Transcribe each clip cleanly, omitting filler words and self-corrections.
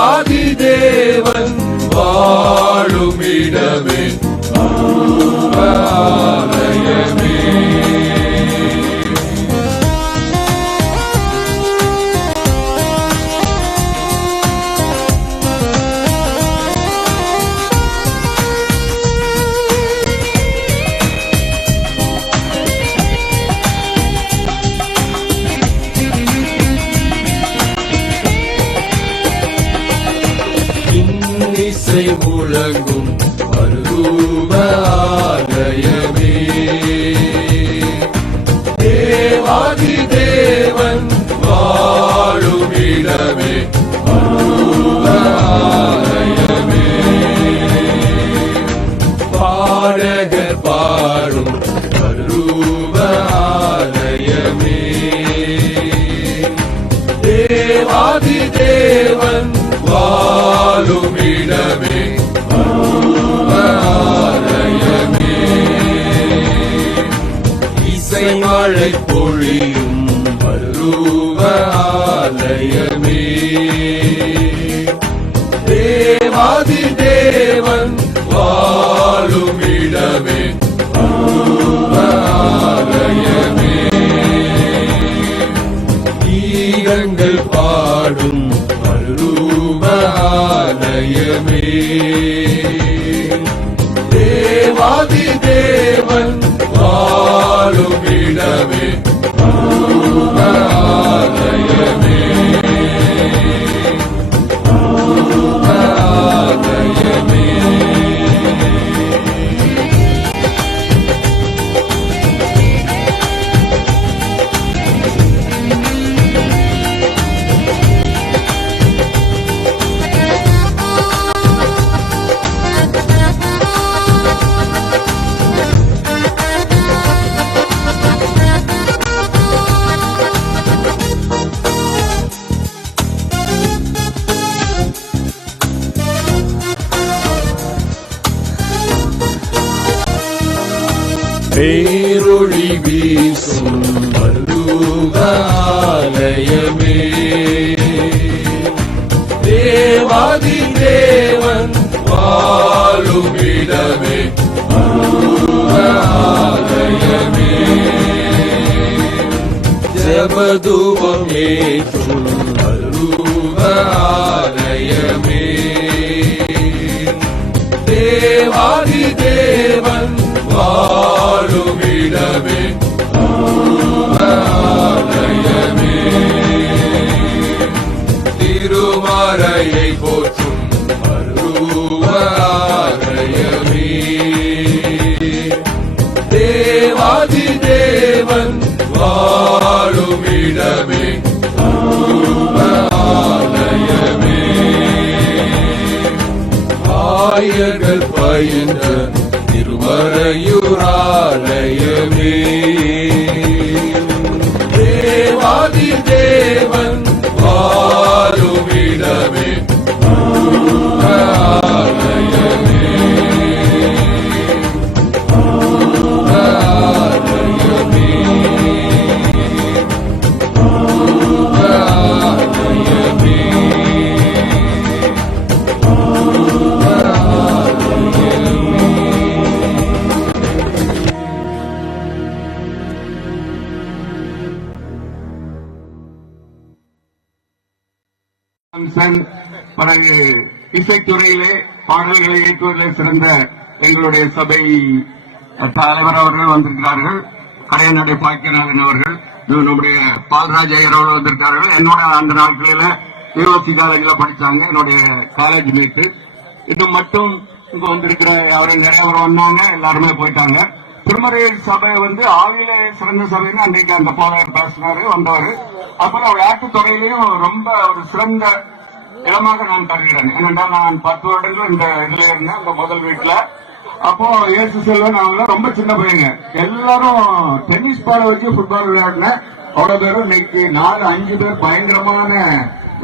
தேவாதி தேவன் வாழும் இடமே ஆலயமே. இசை முழங்கும் மறுரூப ஆலயமே. தேவாதி தேவன் வாழும் இடமே மறுரூப ஆலயமே. பாடகர் பாடும் மறுரூப ஆலயமே. தேவாதி தேவன் வாழும் இடமே ஆலயமே. இசை மழை பொழியும் மறுரூப ஆலயமே. தேவாதி தேவன் வாழும் இடமே ஆலயமே. கீதங்கள் பாடும் மறுரூப ஆலயமே. தேவாதி தேவன் வாழும் இடமே மறுரூப ஆலயமே. ஆலயமே. பேரொளி வீசும் மறுரூப ஆலயமே. தேவாதி தேவன் வாழும் இடமே மறுரூப ஆலயமே. ஜபதூபம் ஏற்றும் மறுரூப ஆலயமே. தேவாதி தேவன் வாழும் இடமே ஆலயமே. திருமறையை போற்றும் மறுரூப ஆலயமே. தேவாதி தேவன் வாழும் இடமே ஆலயமே. ஆயர்கள் பயின்ற திருமறையூர் ஆலயமே. தேவாதி தேவன் வாழும் இடமே ஆலயமே. ஆலயமே. ஆலயமே. பிறகு இசைத்துறையிலே பாடல்களை இயக்குவதில் சிறந்த எங்களுடைய சபை தலைவர் அவர்கள் வந்திருக்கிறார்கள். கடையநடை பாக்கியநாதன் அவர்கள், நம்முடைய பால்ராஜ் ஐயர் அவர்கள் வந்திருக்கிறார்கள். என்னோட அந்த நாட்களில யூனிவர்சிட்டி காலேஜ்ல படிச்சாங்க, என்னுடைய காலேஜ் மேட்டு. இது மட்டும் இங்க வந்திருக்கிற அவர்கள் நிறைய பேர் வந்தாங்க, எல்லாருமே போயிட்டாங்க. திருமறை சபை ஆவியிலே சிறந்த சபைன்னு அன்றைக்கு அந்த போதகர் பேசினாரு, வந்தவர். அப்புறம் விளையாட்டு துறையிலையும் ரொம்ப ஒரு சிறந்த இடமாக நான் கருதுகிறேன். ஏனென்றால் நான் 10 வருடங்கள் இந்த இதுல இருந்தேன், இந்த முதல் வீட்டுல. அப்போ ஏசு செல்வன் அவங்க ரொம்ப சின்ன பையங்க, எல்லாரும் டென்னிஸ் பால் வச்சு ஃபுட்பால் விளையாடின அவ்வளவு பேரும். இன்னைக்கு 4-5 பேர் பயங்கரமான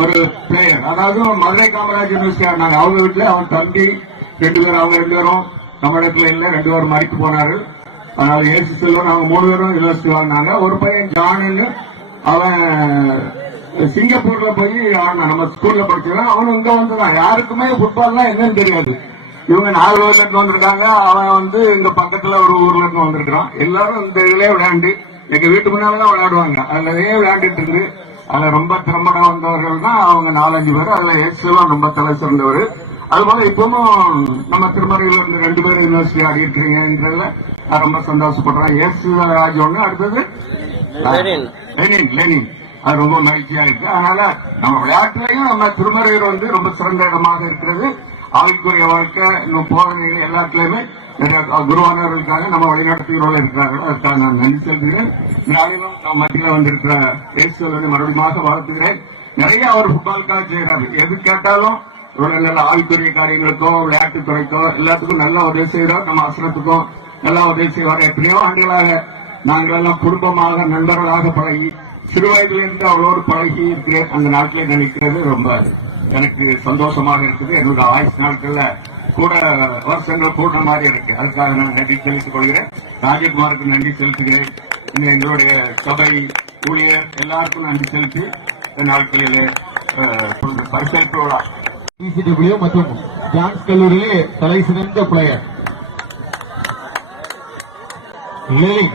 ஒரு பிளேயர். அதாவது மதுரை காமராஜ் யூனிவர்சிட்டி ஆனாங்க அவங்க வீட்டுல. அவன் தம்பி 2 பேர், அவங்க 2 பேரும் நம்ம இடத்துல இல்ல, 2 பேரும் மறித்து போனாரு. அதனால ஏசு செல்வன் அவங்க 3 பேரும் யூனிவர்சிட்டி வாங்கினாங்க. ஒரு பையன் ஜான்னு அவன் சிங்கப்பூர்ல போய் நம்ம ஸ்கூல்ல படிச்சிருக்கான். அவனும் இங்க வந்துதான். யாருக்குமே ஃபுட்பால்லாம் என்னன்னு தெரியாது. இவங்க நாகர்கோவில்ல இருந்து வந்திருக்காங்க. அவன் வந்து இங்க பக்கத்துல ஒரு ஊர்ல இருந்து வந்திருக்கான். எல்லாரும் இந்த இதுலயே விளையாண்டு எங்க வீட்டு முன்னாலதான் விளையாடுவாங்க. அதுலயே விளையாண்டுட்டு இருந்து அதுல ரொம்ப திறம்பட வந்தவர்கள் தான் அவங்க 4-5 பேர். அதுல எக்ஸ்லாம் ரொம்ப தலை சிறந்தவர். அது போல இப்பவும் நம்ம திருமறையில இருந்து 2 பேரும் யூனிவர்சிட்டி ஆடி இருக்கிறீங்கன்றதுல நான் ரொம்ப சந்தோஷப்படுறேன். ராஜ் ஒண்ணு, அடுத்தது லெனின். அது ரொம்ப மகிழ்ச்சியா இருக்கு. அதனால நம்ம விளையாட்டுலையும் நம்ம திருமறையூர் வந்து ரொம்ப சிறந்த இடமாக இருக்கிறது. ஆவிக்குரிய வாழ்க்கை இன்னும் போதனைகள் எல்லாத்துலயுமே குருவானவர்களுக்காக நம்ம வழிநடத்துகிறவர்கள் இருக்கிறார்கள். அதுக்காக நான் நன்றி செலுத்துகிறேன். நாளிலும் நம்ம மத்தியில வந்திருக்கிற இயேசுவை மறுபடியும் வாழ்த்துகிறேன். நிறைய அவர் ஃபுட்பாலுக்காக செய்யறாரு. எது கேட்டாலும் இவ்வளவு நல்ல ஆவிக்குரிய காரியங்களுக்கோ விளையாட்டுத்துறைக்கோ எல்லாத்துக்கும் நல்ல உதவி செய்கிறார். நம்ம அசனத்துக்கும் நல்லா உதவி செய்வார். எத்தனையோ ஆண்டுகளாக நாங்கள் எல்லாம் குடும்பமாக நண்பர்களாக பழகி சிறு வயதிலிருந்து அவளோடு பழகி இருக்கிற அந்த நாட்டிலே நினைக்கிறது ரொம்ப எனக்கு சந்தோஷமாக இருக்குது. என்னோட ஆயுஷ் நாட்கள்ல கூட வருஷங்கள் கூடுற மாதிரி இருக்கு. அதுக்காக நான் நன்றி செலுத்திக் கொள்கிறேன். ராஜகுமாருக்கு நன்றி செலுத்துகிறேன். எங்களுடைய சபை ஊழியர் எல்லாருக்கும் நன்றி செலுத்தி இந்த நாட்களிலே பரிசளிப்பு விழா பிசிடபிள்யூ மற்றும் ஜான்ஸ் கல்லூரியிலே தலை சிறந்த player Lenin,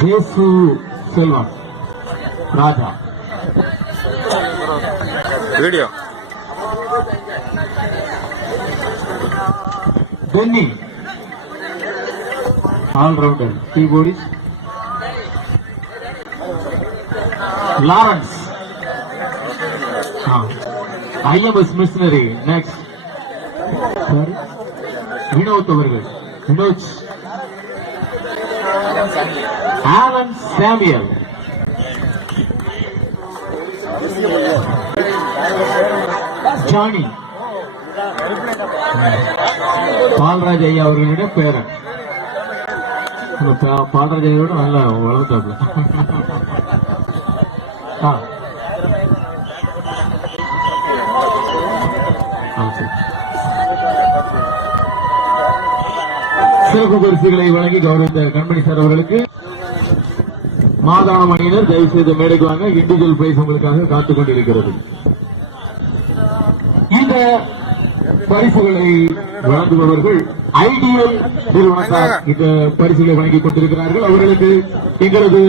Jesu Selvam, Raja video Benny, allrounder keyboardist Lawrence, IMS missionary. Next Vinod அவர்கள், வினோத், ஆலன் சாமியல், ஜானி, பால்ராஜ் ஐயா அவர்களுடைய பேரன். பால்ராஜ் ஐயோட நல்லா வளர்த்தாப்ல. சிறப்பு பரிசுகளை வழங்கி கௌரவித்த கண்மணி சார் அவர்களுக்கு மாதாளம் அணியினர் தயவு செய்து மேடைக்கு வாங்க. இண்டிவிஜுவல் பிரைஸ் உங்களுக்காக காத்துக் கொண்டிருக்கிறது. இந்த பரிசுகளை வழங்குபவர்கள் ஐடியல் நிறுவனத்தார் இந்த பரிசுகளை வழங்கிக் கொண்டிருக்கிறார்கள். அவர்களுக்கு எங்களது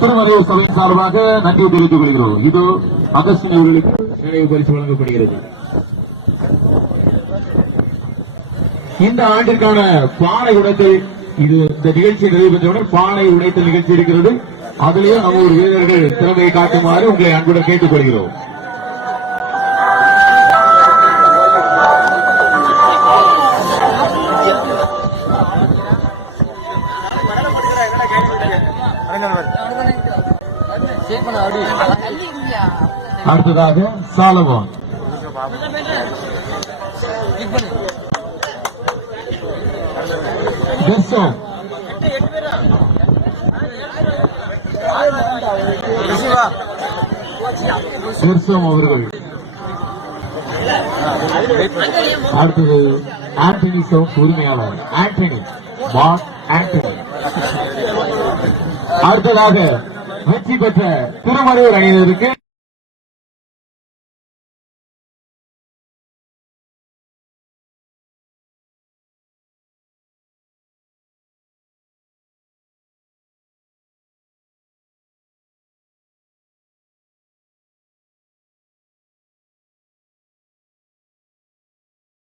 திருமறையூர் சபையின் சார்பாக நன்றி தெரிவித்துக் கொள்கிறோம். இது அகஸ்டின் அவர்களுக்கு நினைவு பரிசு வழங்கப்படுகிறது. இந்த ஆண்டிற்கான பானை உடைத்தல், இது இந்த நிகழ்ச்சி நிறைவு பெற்றவுடன் பானை உடைத்தல் நிகழ்ச்சி இருக்கிறது. அதிலேயே நம்ம ஒரு வீரர்கள் திறமையை காட்டுமாறு உங்களை அன்புடன் கேட்டுக் கொள்கிறோம். அடுத்ததாக சாலமோன், அவர்கள். அடுத்தது ஆண்டனி சவுண்ட் உரிமையாளர் ஆண்டனி பாஸ் ஆண்டனி. அடுத்ததாக வெற்றி பெற்ற திருமறையூர் அணியினருக்கு